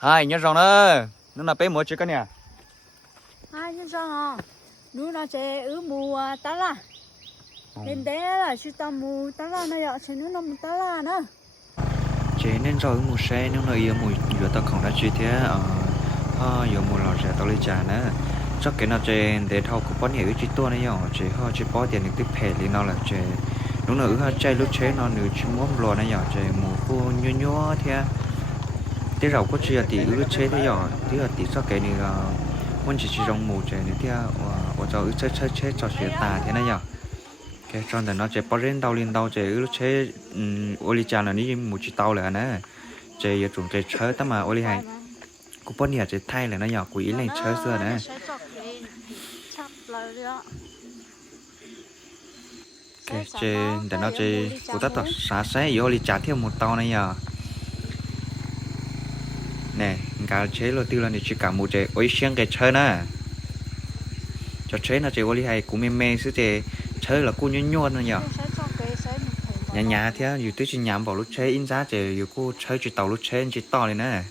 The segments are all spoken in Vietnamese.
hai nhớ rong đó nó là bé mua chưa cái nè hai chứ sao hả nó là sẽ ứ mù tá la bên đấy là chỉ tao mù tá la nó giờ sẽ nó mù tá la nữa chế nên rồi mua xe nếu nơi mua vừa tao không đã chi thế giờ mua lò sẽ tao lấy trả nữa chắc cái nào chế để thâu cũng có nhiều chỉ tua này nhỏ chế họ chỉ bỏ tiền được tiếp hệ thì nó là chế đúng là ứ chơi lúc chế nó nữ chỉ muốn lò này nhỏ chế mua cô nhô thế thế rau có chia thì ứ chế thế nhỏ thế là tí sau cái này muốn chỉ rong mù chế này thế ở cho ứ chế cho chế tà thế này nhỏ cái trong đó nó chế bỏ lên đầu chế ứ chế oli trà là ní một chỉ tàu là nè chế giờ trồng chế chơi tao mà oli hay cũng có nhiều chế thay là nó nhỏ quỷ lên chơi xưa nè cái chế để nó chế của ta tao xả xé vô oli trà theo một tàu này nhỏ nè cả chế lo tiêu là để chỉ cả một chế ôi xiang cái chơi nè cho chế nó chế oli hay cũng mê xứ chế chơi là cô nhon rồi nhở nhà thế dù tôi chỉ nhảm vào lúc chơi in giá chế dù cô chơi chỉ tàu lúc chơi chỉ to này nè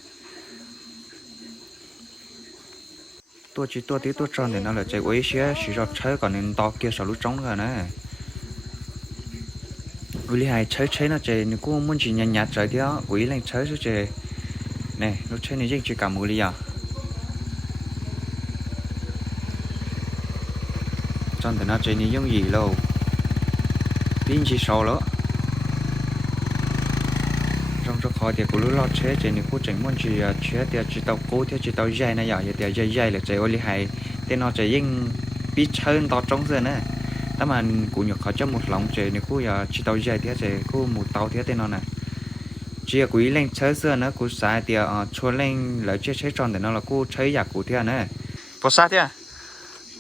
tôi chỉ tí tôi tròn thì nó là chơi quấy xía chỉ cho chơi còn nên to kia sau lúc trống rồi nè uli hay chơi nó chơi nếu cô muốn chỉ nhà chơi thì đó quấy lên chơi số chơi nè lúc chơi này chỉ cả một ly à tròn thì nó chơi như giống gì lâu pin chỉ sầu đó trong số khỏi thì cũng lúc lo chế chơi nếu cô chẳng muốn chỉ chế thì chỉ tàu cố thì chỉ tàu dây này giờ thì dây là chơi oli hay thì nó chơi những pin chơi to trống rồi nèถ้ามันกูอยากเขาจะหมดหลังเจนี่กูอยากชิตเอาใจเท่าเจกูหมดเตาเท่าเต้นนน่ะเจียกูเล่นเชื้อเสื้อนะกูสายเดียวชวนเล่นแล้วเชื้อจอนแต่นั่นละกูใช้อยากกูเท่านะพอซาเท่า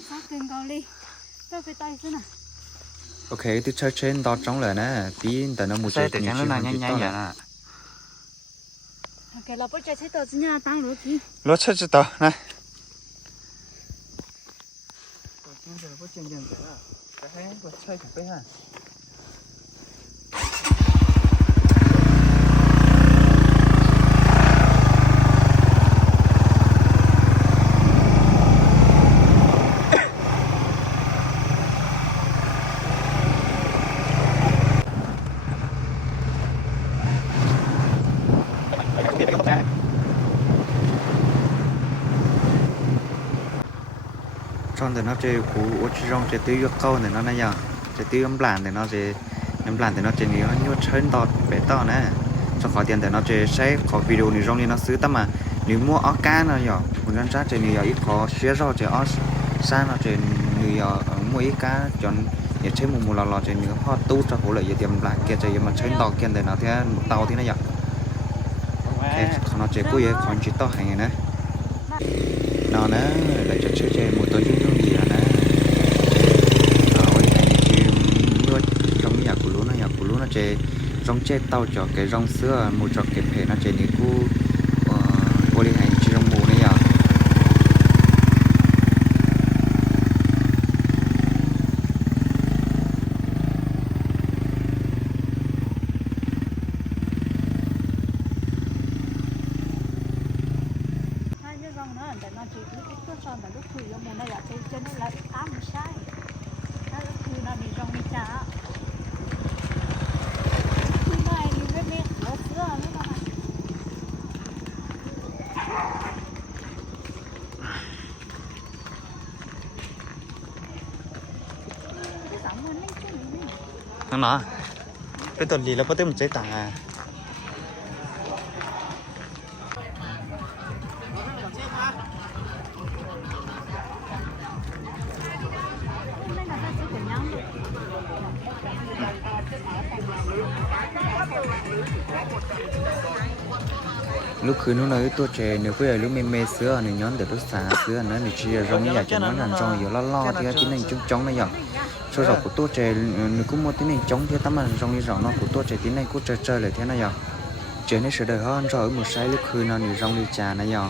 ซาเกินเกาหลีtôi phải tay thế nào ok tôi chơi trên đó trong lời nè tíแต่nó một chơi nhiều chuyện hơn chút vậy nè cái là bữa chơi thế tao chỉ nhà tăng lúa kì lúa chơi chứ tao này chơi thử cái ha trong thì nó chơi cú ở trong chơi tiêu câu thì nó này giờ chơi tiêu âm làn thì nó chơi âm làn thì nó chơi nhiều nhiều chơi to bé to nè cho khỏi tiền thì nó chơi sẽ khỏi video này trong này nó xứ tao mà nếu mua ốc cá nó giờ còn ăn sát chơi nhiều ít khó xé rau chơi ốc xa nó chơi nhiều mua ít cá chọn để chơi một lò chơi nhiều họ tu cho hỗ lợi về tiền lại kia chơi mà chơi to kia thì nó theo một tàu thì nó giờ nó chơi cú vậy còn chỉ to hàng này nó nè lại cho chơi một tối những gì à nè rồi này thì nuôi trong nhà của lúa nó chơi trong chơi tàu cho cái rong sữa một cho cái phê nó chơi ní cu ô đi hành chơi trong mù này à nó cái tuần gì là có tới một trái tà lúc cứ nó nói tôi trẻ nếu bây giờ lúc mê sữa này nhón để tôi xả sữa nó thì chỉ rong như vậy cho nó làm rong nhiều lo thì cái này chống này nhở cho rồi của tôi trẻ nếu cũng một tí này chống thì tấm ăn rong đi rong nó của tôi trẻ tí này cũng chơi lại thế này nhở trẻ này sẽ đời hơn rồi một sai lúc cứ nó thì rong đi trà này nhở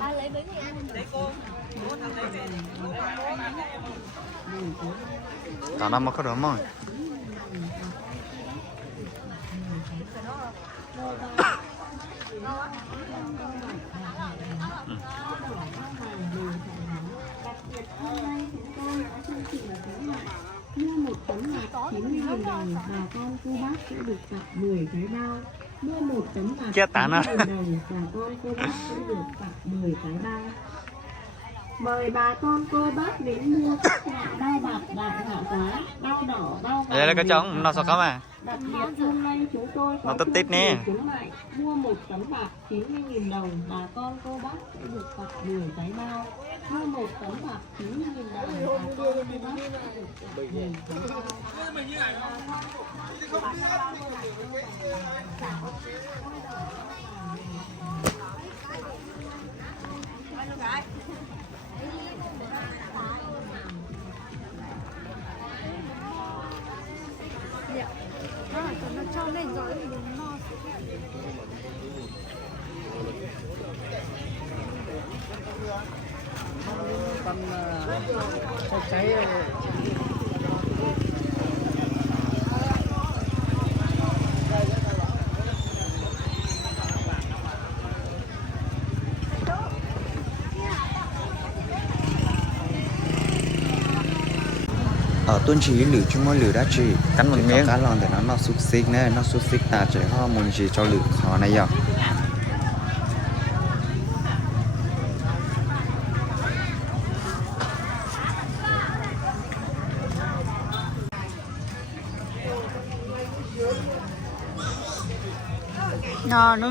Ba lấy với gì ăn? tao nó mà có đồ mồi mua một tấm bạc 90.000 đồng, bà con cô bác sẽ được tặng 10 cái bao. Mua một tấm bạc 90.000 đồng, bà con cô bác sẽ được tặng 10 cái bao. Mời bà con cô bác đến mua các loại bao bạc đạt hạ giá, bao đỏ, bao vàng. đây là cái trống nó sao có mà Đặc biệt hôm nay chúng tôi có nó tích nè khuyến mại mua một tấm bạc 90.000 đồng, bà con cô bác sẽ được tặng 10 cái bao. Mua một tấm bạc 90.000 đồng, bà con cô bác sẽ được tặng 10 cái bao. Nó cho lên rồi nó cháy ở tuần chỉ lử chung môi lử đã chỉ cắn một miếng cá lòn để nó xúc xích nè nó xúc xích ta chỉ ho muốn gì cho lử khó này giờ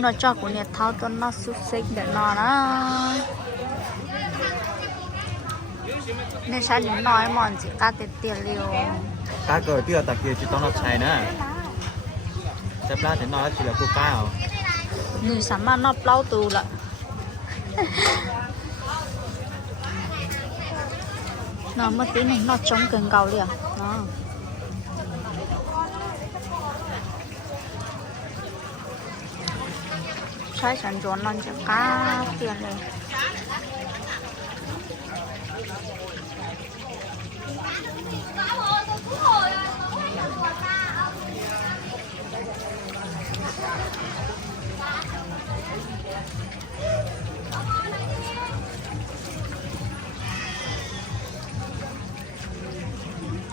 nó cho của nhiệt tháo cho nó xúc xích để nó nên sao những nói mòn chỉ cá tiền liều cá cờ tiêu ta kia chỉ tao nó xài nữa xếp ra thì nó chỉ là cô cá à người sắm mà nó lâu tù lại nó mất tí này nó chống cần cầu liền nó sai sản chuẩn nó chỉ cá tiền này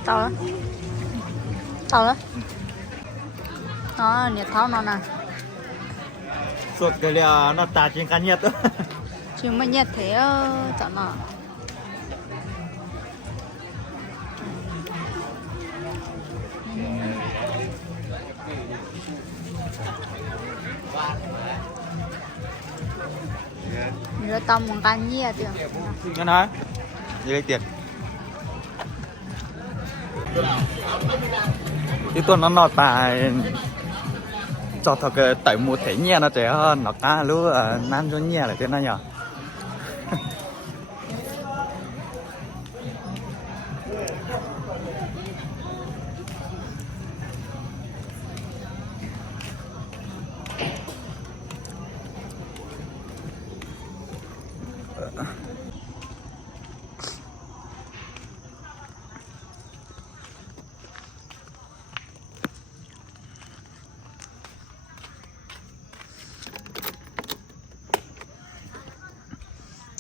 tao đó nó nhiệt tháo nó nè suốt cái là nó tạt trên cá nhiệt đó chứ mà nhiệt thế chọn nó rồi tao muốn cá nhiệt được ngân hả gì lấy tiền cái tuần nó tại cho thật cái tại một thể nhẹ nó trẻ hơn nó cá lúa nan cho nhẹ là thế này nhở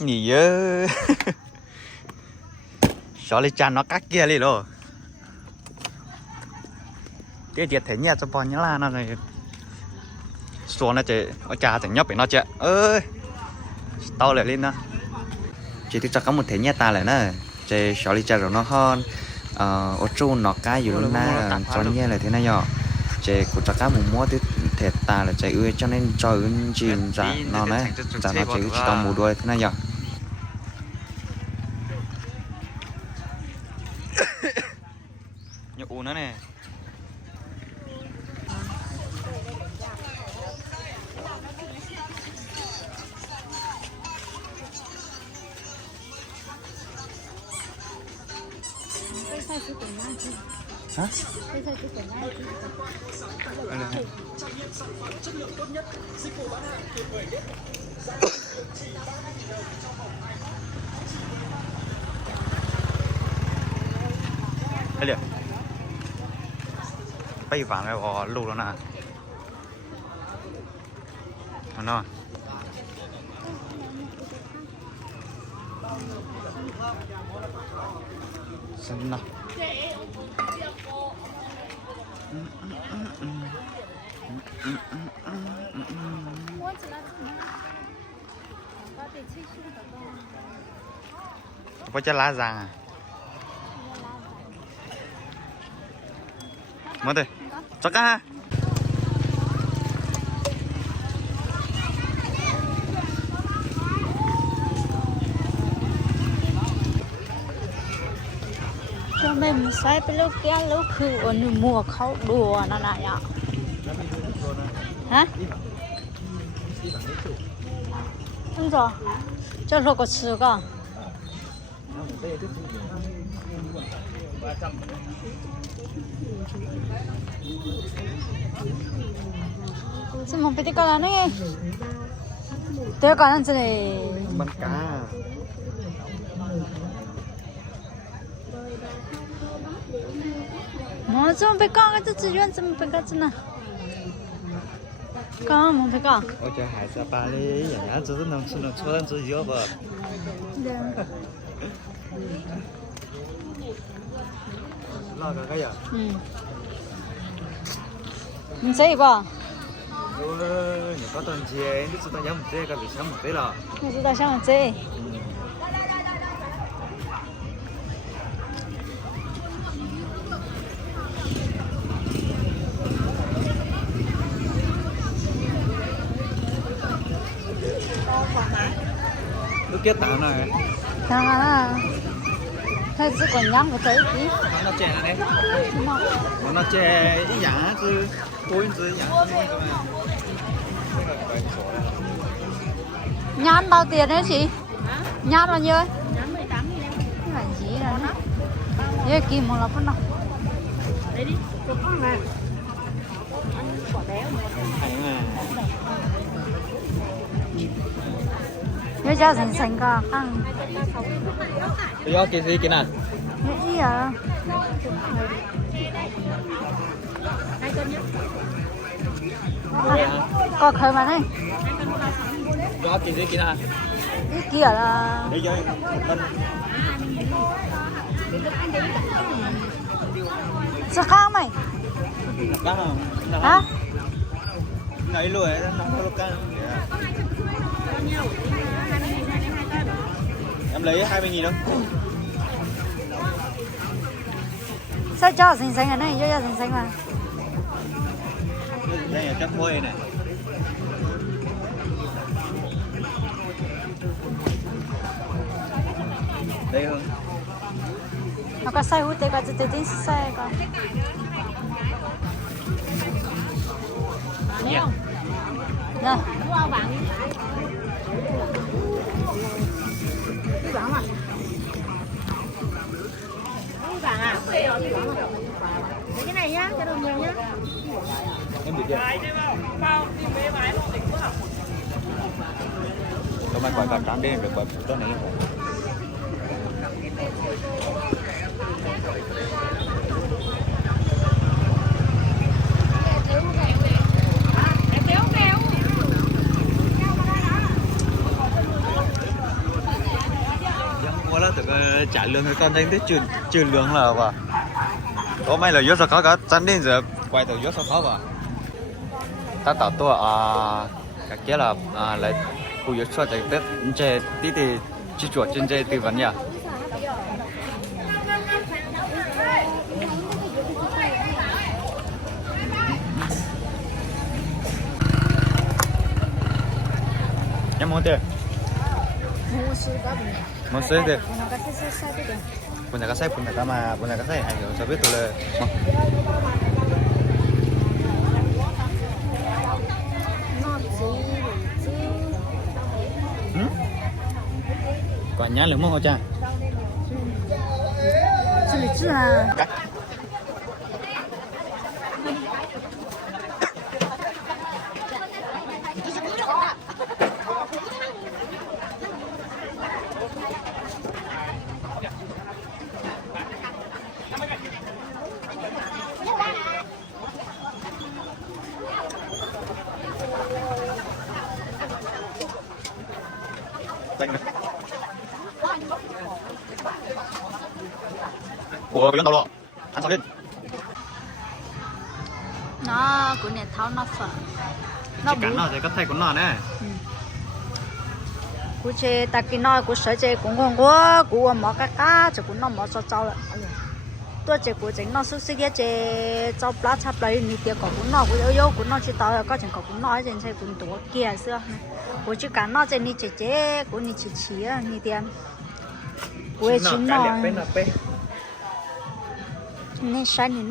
nghỉ xó lấy chăn nó cắt kia đi rồi cái tiệt thấy nhẹ cho bọn nhá là nó này xuống nó chỉ ở trà thì nhấp bị nó chạy ơi tao lại lên đó chỉ tôi cho có một thế nhẹ ta lại nè chỉ xó lấy chăn rồi nó hơn ở chỗ nó cáiอยู่na cho nhẹ là thế này nhở chỉ của cho cá mù mua thì thể ta là chạy ơi cho nên cho ứng chìm ra nó đấy ra nó chỉ tao mù đuôi thế này nhở nhậu nữa nè hả? hay liền bay vàng này bỏ lù nó nè nó xin nào có cho lá giang à mất rồi cho cá cho mình saiไปลูกแก้วลูกคืออันนี้มัวเขาดัวนั่นน่ะอ่ะฮะ真的这是个吃个怎么被这个了呢？这个样子嘞。 bắn cá我怎么被搞个这资源怎么被搞这呢？搞么被搞？我觉得还是把你人家就是能吃能错能吃药不？那个呀？嗯。你这一个？你搞东西，你知道养不这个就想不对了。我知道想这。都给打了，当然了，他只管养不这一批。那这样的，那这一样子，多一只一样子嘛。Nhãn bao tiền đấy chị? Nhãn bao nhiêu ấy? Nhãn 18.000 em. Cái là gì rồi đó? Với kim một lọc nào? Đấy đi, chụp con này. Ăn quả béo mà. Với cho xanh xanh cơ ăn. Bây giờ cái gì kìa nè? Cái gì à? 2 cân nhé. Có khơi mà này. Đó cái gì kìa nè? Cái kia là Bây giờ sao không mày? cá không? Hả? Này lùi nó có cá. Em lấy 20.000 đâu? Sao cho xanh xanh ở đây? Cho xanh xanh mà. Đây là chắc thôi này. Đây hơn. Nó có sai hút cái tự tin sai con. Nhẹ. Nè. Mua vàng đi. Cái vàng à? Cái vàng à? Lấy cái này nhá, cho đồ nhiều nhá. Em được chưa? Tụi mày quay cả trắng đen rồi quayตัวnày. Quá là tự trả lương cái con đánh thế trừ lương là và có may là vô sao có cả chắn đến giờ quay từ vô sao có và ta tạoตัวcái kia là lại phụ yếu cho cái tết chơi tí thì chỉ chuột trên chơi tư vấn nhỉ em muốn tiền muốnซื้อtiền punya kasih punya kama punya kasih ayo sampai tuh le còn nhá lửa mua cha Ủa, cái đó đâu ăn sao hết? Nó của này tháo nó phở nó Chỉ cắn nó thì có thay của nó nè. của chế ta cái nói của sở chế cũng ngon quá của mỏ cá chỉ của nó mỏ cho lại tôi chế của chính nó sức sức cái chế cho plá chắp lấy như tiệc của nó của yếu của nó chỉ tao có chuyện của nó trên xe của tổ kia xưa của chỉ cả nó trên như chế của như chỉ như tiệm của chỉ nó nên sáng như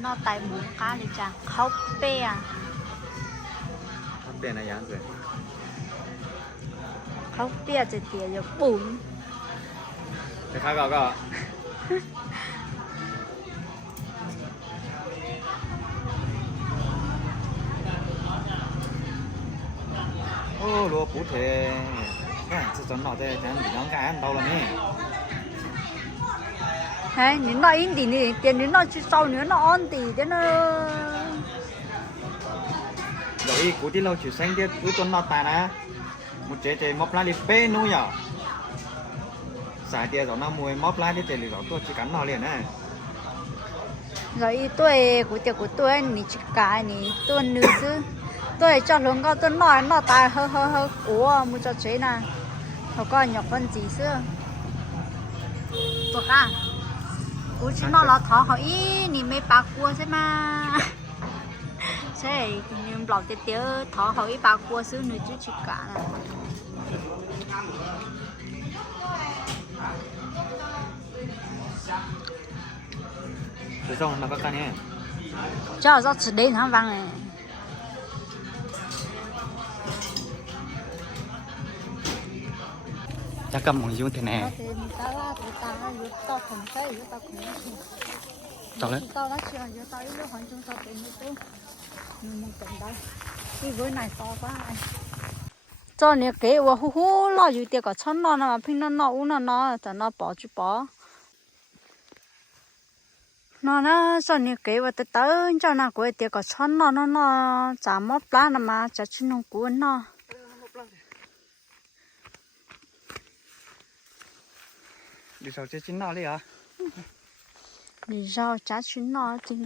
nó tại bún cá đi chả khóc pe à Tiền này dán rồi. khóc pe chỉ tiệt rồi bún Để khai gọi. Ô, lúa bút thế. Cái sự chọn nó thế, chẳng bị nóng cái ăn đâu là nè. hay nếu nó in thì nè tiền nếu nó chỉ sau nữa nó on thì thế nó Rồi, cú tí lâu chịu xanh tiếp, cứ tuần nó tài nè. Một chế móc lá đi bê nuôi nhở. Xài tiền rồi nó mùi móc lá đi tiền thì rồi tôi chỉ cắn nó liền nè. rồi tôi của tôi nè chỉ cái nè tôi nữ chứ tôi cho luôn có tôi nói nó tài hơi ủa mua cho chế nè họ có nhọc phân gì xưa tôi cả ủa chứ nó là thọ hỏi nè mấy bà cua thế mà thế nhưng bảo tiệt tiệt thọ hỏi bà cua xứ nữ chứ chỉ cả nè Rồi xong nó có cái nè. cho nó chỉ đến thằng vàng này Chắc cầm một dương thế nè. Chọc lên. cho nên cái và hú hú lo dù tiệc có chăn nó mà pin nó uống nó cho nó bỏ chú bỏ nó cho nên cái và tới cho nó cái tiệc có chăn nó chả mót lá nó mà chả chú nó cuốn nó Đi sau chơi chín nó đi hả? đi rau chả chú nó chứ